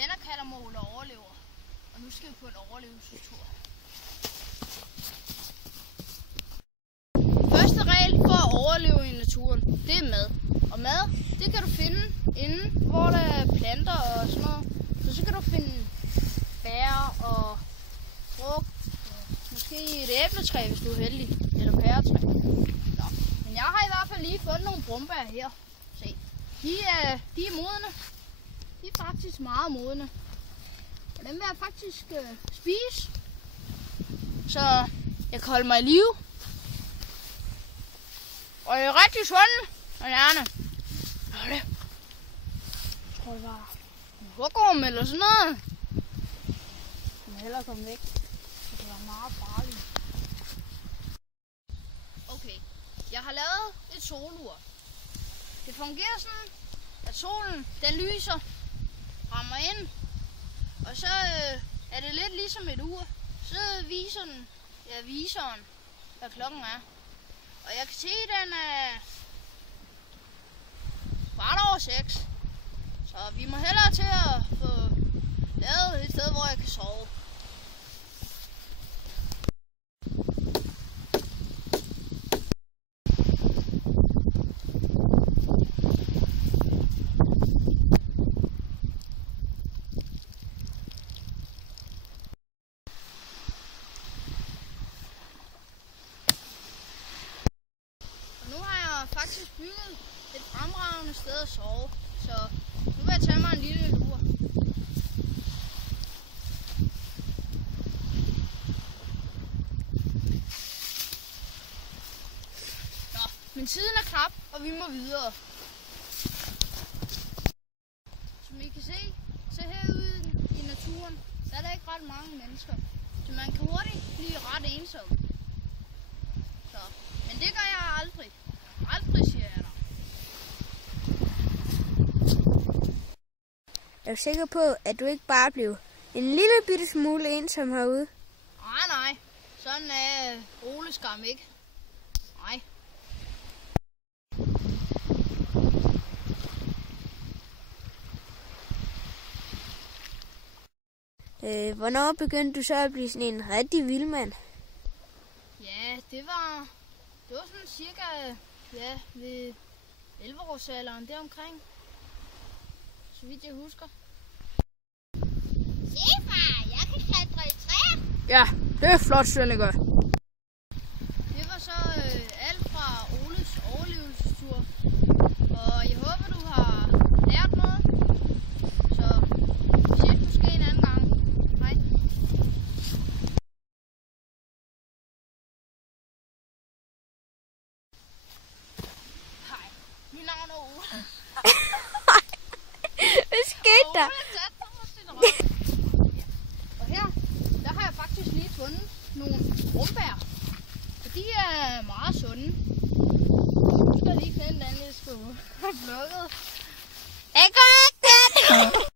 venner kalder mig Ole Overlever, og nu skal vi på en overlevelsestur. Første regel for at overleve i naturen, det er mad. Og mad, det kan du finde inde, hvor der er planter og sådan noget. Så kan du finde bær og frugt, måske et æbletræ, hvis du er heldig, eller pæretræ. Nå. Men jeg har i hvert fald lige fundet nogle brumbær her. Se, de er modne. De er faktisk meget modne. Og dem vil jeg faktisk spise, så jeg kan holde mig i live. Og jeg er rigtig sulten og gerne. Nå det. Jeg tror det var en hugorm eller sådan noget. Jeg må hellere komme væk. Det var meget farligt. Okay, jeg har lavet et solur. Det fungerer sådan, at solen den lyser, rammer ind, og så er det lidt ligesom et ur. Så viser den, viseren, hvad klokken er. Og jeg kan se, at den er 6:15. Så vi må hellere til at få lavet et sted, hvor jeg kan sove. Faktisk bygget et fremragende sted at sove, så nu vil jeg tage mig en lille lur. Nå, men tiden er knap, og vi må videre. Som I kan se herude i naturen, så er der ikke ret mange mennesker, så man kan hurtigt blive ret ensom. Så, men det gør jeg aldrig. Aldrig, siger jeg dig. Jeg er sikker på, at du ikke bare blev en lille bitte smule ensom herude. Nej. Sådan er Ole skam ikke. Nej. Hvornår begyndte du så at blive sådan en rigtig vildmand? Ja, det var sådan cirka ved 11-årsalderen deromkring. Så vidt jeg husker. Se far, jeg kan klatre i træer. Ja, det er flot, Sønnegør. Det var så alt fra Oles overlevelsestur. Og jeg håber, du har lært noget. Så vi ses måske en anden gang. Hej. Hej, mit navn er Ole. Hvad skete der? Og her, der har jeg faktisk lige fundet nogle brumbær. Og de er meget sunde. Nu skal jeg lige finde den anden, jeg skulle have plukket. Det går ikke!